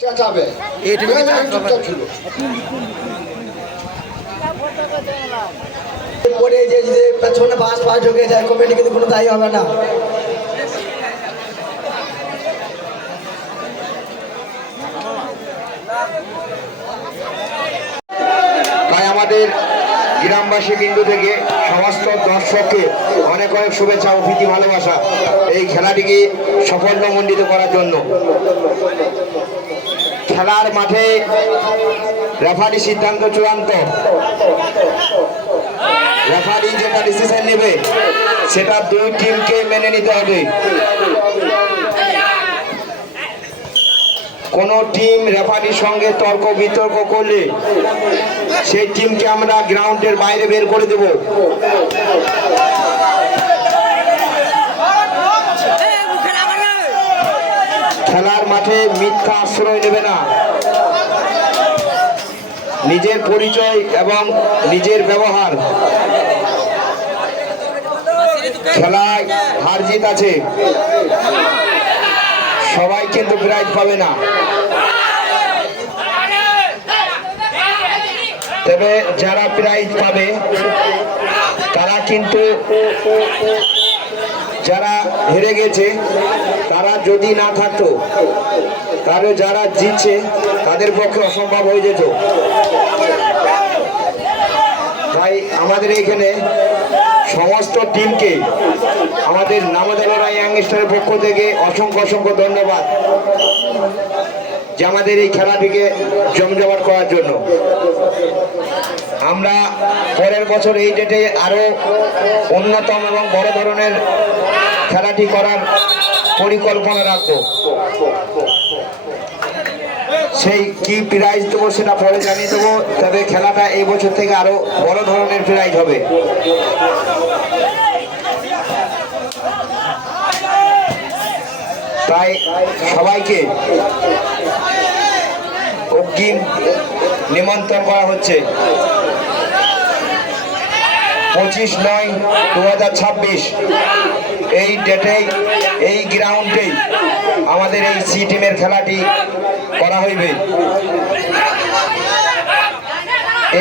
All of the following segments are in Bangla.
চেঁচাবে। এইটুকু কি চাপ চুপচাপ ছিল পরে যে যে পেছনে বাস বাস ঢুকে যায় কমিটি কিন্তু কোনো দায়ী হবে না। তাই আমাদের গ্রামবাসী বিন্দু থেকে সমস্ত দর্শককে অনেক অনেক শুভেচ্ছা ও প্রীতি ভালোবাসা এই খেলাটিকে সাফল্যমণ্ডিত করার জন্য। খেলার মাঠে রেফারি সিদ্ধান্ত চূড়ান্ত। রেফারি যেটা ডিসিশন নেবে, সেটা দুই টিমকে মেনে নিতে হবে। কোন টিম রেফারির সঙ্গে তর্ক বিতর্ক করলে, সেই টিমকে আমরা গ্রাউন্ডের বাইরে বের করে দেব খেলার মাঠে মিথ্যা আশ্রয় নেবে না। নিজের পরিচয় এবং নিজের ব্যবহার। খেলায় হার জিত আছে সবাই কিন্তু প্রাইজ পাবে না। তবে যারা প্রাইজ পাবে, তারা কিন্তু যারা হেরে গেছে, তারা যদি না থাকতো, তাহলে যারা জিতছে, তাদের পক্ষে অসম্ভব হয়ে যেত। তাই আমাদের এখানে সমস্ত টিমকে, আমাদের নামদালা ইয়াংস্টারের পক্ষ থেকে অসংখ্য অসংখ্য ধন্যবাদ যে আমাদের এই খেলাটিকে জমজমাট করার জন্য। আমরা পরের বছর এই ডেটে আরও অন্যতম এবং বড় ধরনের খেলাটি করার পরিকল্পনা রাখব। সেই কি প্রাইজ দেবো সেটা পরে জানিয়ে দেবো, তবে খেলাটা এই বছর থেকে আরও বড় ধরনের প্রাইজ হবে। তাই সবাইকে অগ্রিম নিমন্ত্রণ করা হচ্ছে। পঁচিশ নয় দু এই ডেটেই এই গ্রাউন্ডেই আমাদের এই সি টিমের খেলাটি করা হইবে।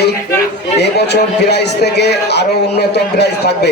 এই এবছর প্রাইজ থেকে আরও উন্নত প্রাইজ থাকবে।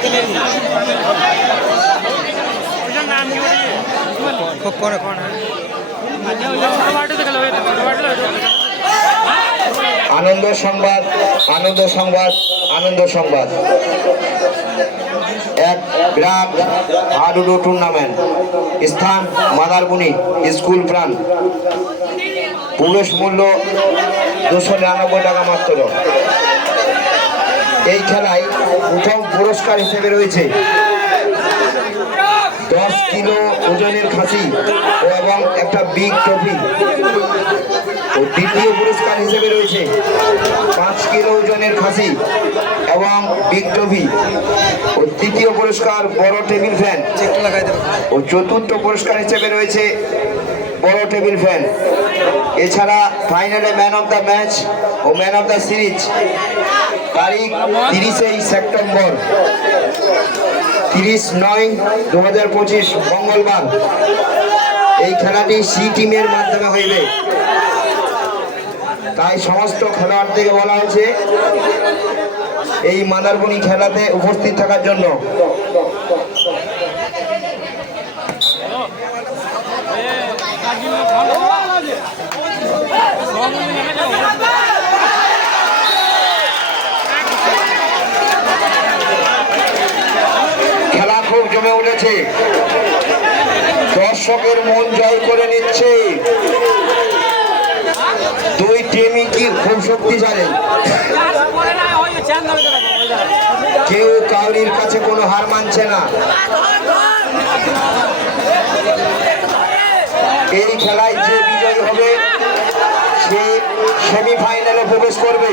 খুব কোনে কোনে আনন্দ সংবাদ আনন্দ সংবাদ আনন্দ সংবাদ। এক গ্রাম হাডুডু টুর্নামেন্ট স্থান মাদারবুনি স্কুল প্রাণ। প্রবেশ মূল্য দুশো নিরানব্বই টাকা মাত্র। এই খেলায় প্রথম পুরস্কার হিসেবে রয়েছে। দশ কিলো ওজনের খাসি এবং একটা বিগ ট্রফি। ও দ্বিতীয় পুরস্কার হিসেবে রয়েছে। পাঁচ কিলো ওজনের খাসি এবং বিগ ট্রফি। ও তৃতীয় পুরস্কার বড় টেবিল ফ্যান। ও চতুর্থ পুরস্কার হিসেবে রয়েছে বড় টেবিল ফ্যান। এছাড়া ফাইনালে ম্যান অফ দ্য ম্যাচ ও ম্যান অফ দ্য সিরিজ। তারিখ তিরিশে সেপ্টেম্বর। তিরিশ নয় দু হাজার পঁচিশ মঙ্গলবার। এই খেলাটি সি টিমের মাধ্যমে হইবে। তাই সমস্ত খেলোয়াড়দেরকে বলা হয়েছে, এই মাদারবনি খেলাতে উপস্থিত থাকার জন্য খেলা খুব জমে উঠেছে দর্শকের মন জয় করে নিচ্ছে। দুই টিমই কি খুব শক্তিশালী কেউ কাউরির কাছে কোনো হার মানছে না। এই খেলায় যে বিজয়ী হবে, সে সেমিফাইনালে প্রবেশ করবে।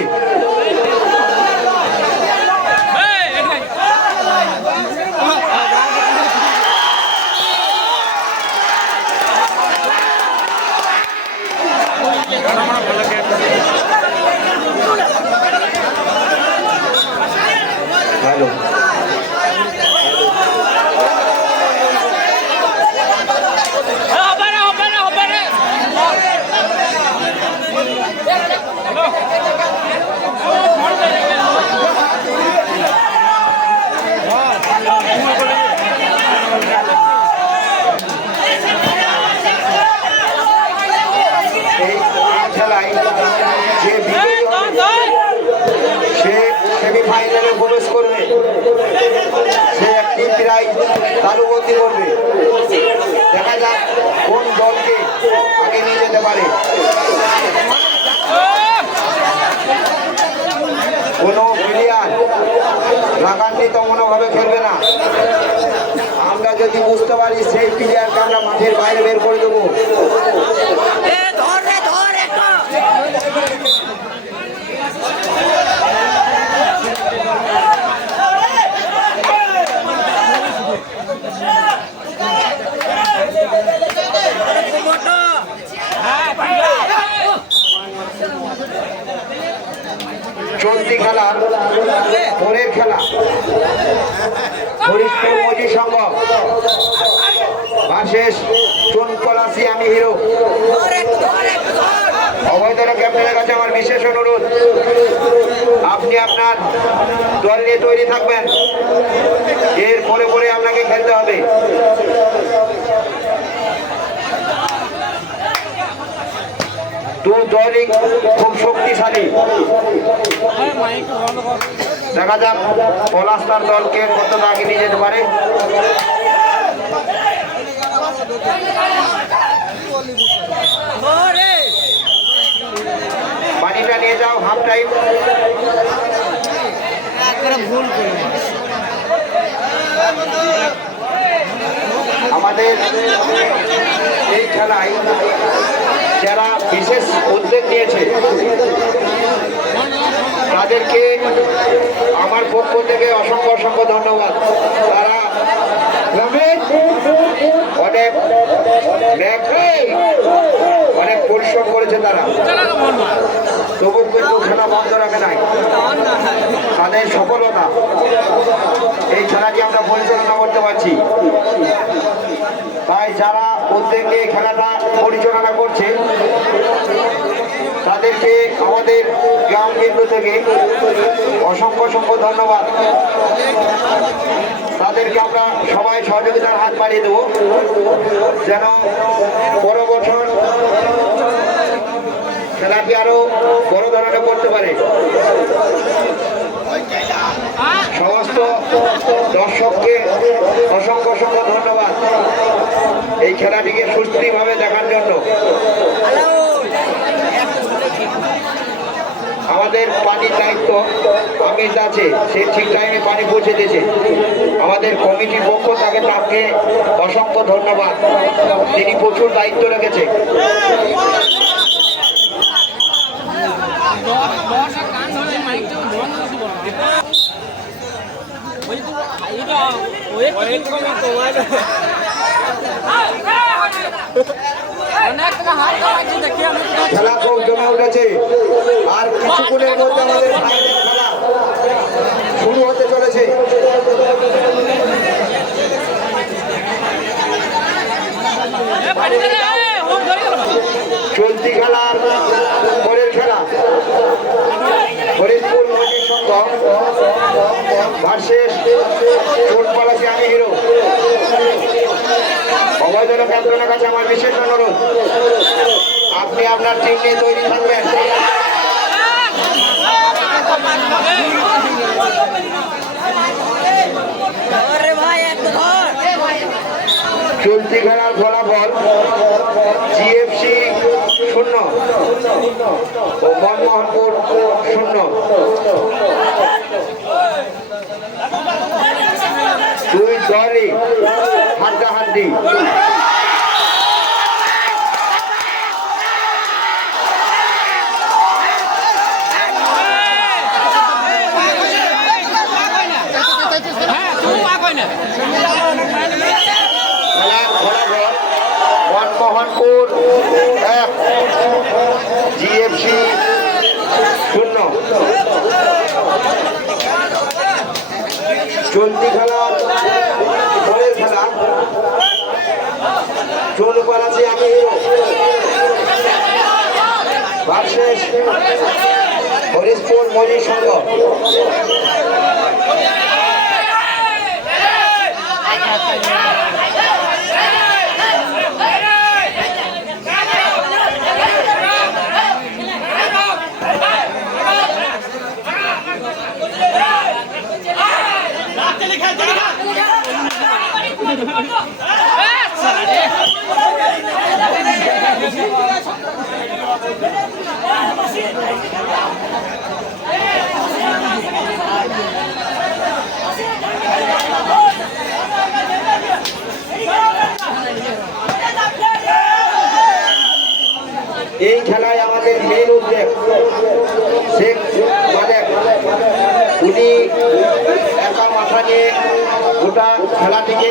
Claro. একটি প্রাইজ করবে। দেখা যাক কোন দলকে আগে নিয়ে যেতে পারে। কোনো প্লেয়ার রাগান্বিত মনোভাবে খেলবে না। আমরা যদি বুঝতে পারি সেই প্লেয়ারকে আমরা মাঠের বাইরে বের করে দেবো চলতি খেলা পরের খেলা ফরিদপুর মজি সংঘ ভার্সেস চুন পলাশি আমি হিরো অবৈধ ক্যাপ্টেনের কাছে আমার বিশেষ অনুরোধ, আপনি আপনার দল নিয়ে তৈরি থাকবেন। এর পরে পরে আপনাকে খেলতে হবে। খুব শক্তিশালী। দেখা যাক, পলাশ তার দলকে কতটা আগে নিয়ে যেতে পারে। নিয়ে যাও, হাফ টাইম। আমাদের এই খেলায় যারা বিশেষ উদ্যোগ নিয়েছে, তাদেরকে আমার পক্ষ থেকে অসংখ্য অসংখ্য ধন্যবাদ। তারা অনেক অনেক পরিশ্রম করেছে তারা। তবু কিন্তু খেলা বন্ধ রাখে নাই। তাদের সফলতা, এই খেলাটি আমরা পরিচালনা করতে পারছি। তাই যারা নিয়ে খেলাটা পরিচালনা করছে, তাদেরকে আমাদের গ্রাম কেন্দ্র থেকে অসংখ্য অসংখ্য ধন্যবাদ। তাদেরকে আমরা সবাই সহযোগিতার হাত বাড়িয়ে দেবো, যেন পর বছর খেলাটি আরও বড় ধরনের করতে পারে। সমস্ত দর্শককে অসংখ্য অসংখ্য ধন্যবাদ। এই খেলাটিকে সুস্থিরভাবে দেখার জন্য। আমাদের পানির দায়িত্ব আমিষ আছে, সে ঠিক টাইমে পানি পৌঁছে দিয়েছে। আমাদের কমিটির পক্ষ তাকে তাকে অসংখ্য ধন্যবাদ। তিনি প্রচুর দায়িত্ব রেখেছে। খেলা খুব জমে উঠেছে। আর কিছুক্ষণের মধ্যে আমাদের শুরু হতে চলেছে। চলতি খেলার পরের খেলা ফরিদপুর মজির সংঘ ভার্সেস চোট আমি হিরো। অবৈধ ক্যাপ্টেনের কাছে আমার বিশেষ অনুরোধ। আপনি আপনার টিম নিয়ে তৈরি থাকবেন। চলতি খেলার ফলাফল জিএফসি শূন্য। ও মনমোহনপুর শূন্য। দুই দলই হাড্ডাহাড্ডি। খেলার ফলাফল মনমোহনপুর এক জিএফসি শূন্য। চলতি খেলা খেলা। চৌলুপার আছে আমি হরিশপুর মজির সংঘ এই খেলায় আমাদের মেন উদ্যোগ শেখ মালেক। উনি একা মাথা নিয়ে গোটা খেলাটিকে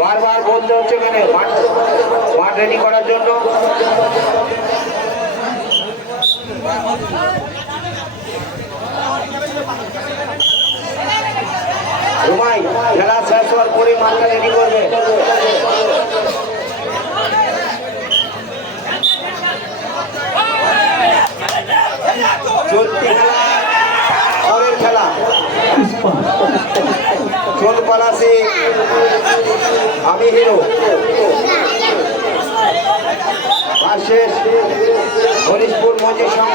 বারবার বলতে হচ্ছে কেন মাঠ মাঠ রেডি করার জন্য। রুমাই, খেলা শেষ হওয়ার পরে মাঠটা রেডি করবে। চলতি খেলা, পরের খেলা। Chol Palasi hero versus Harishpur Majir Sangha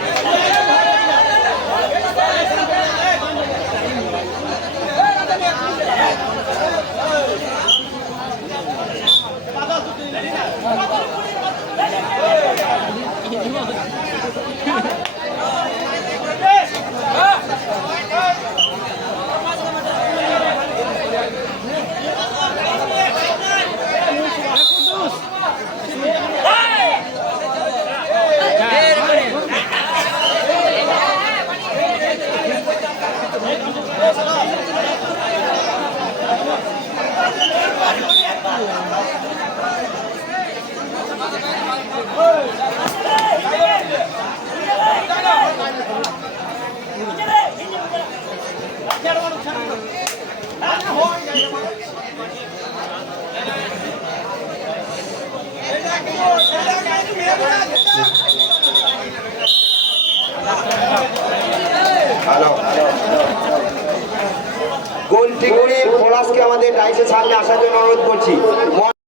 goal টিকুড়ির পলাশকে আমাদের ডাইসের সামনে আসার জন্য অনুরোধ করছি।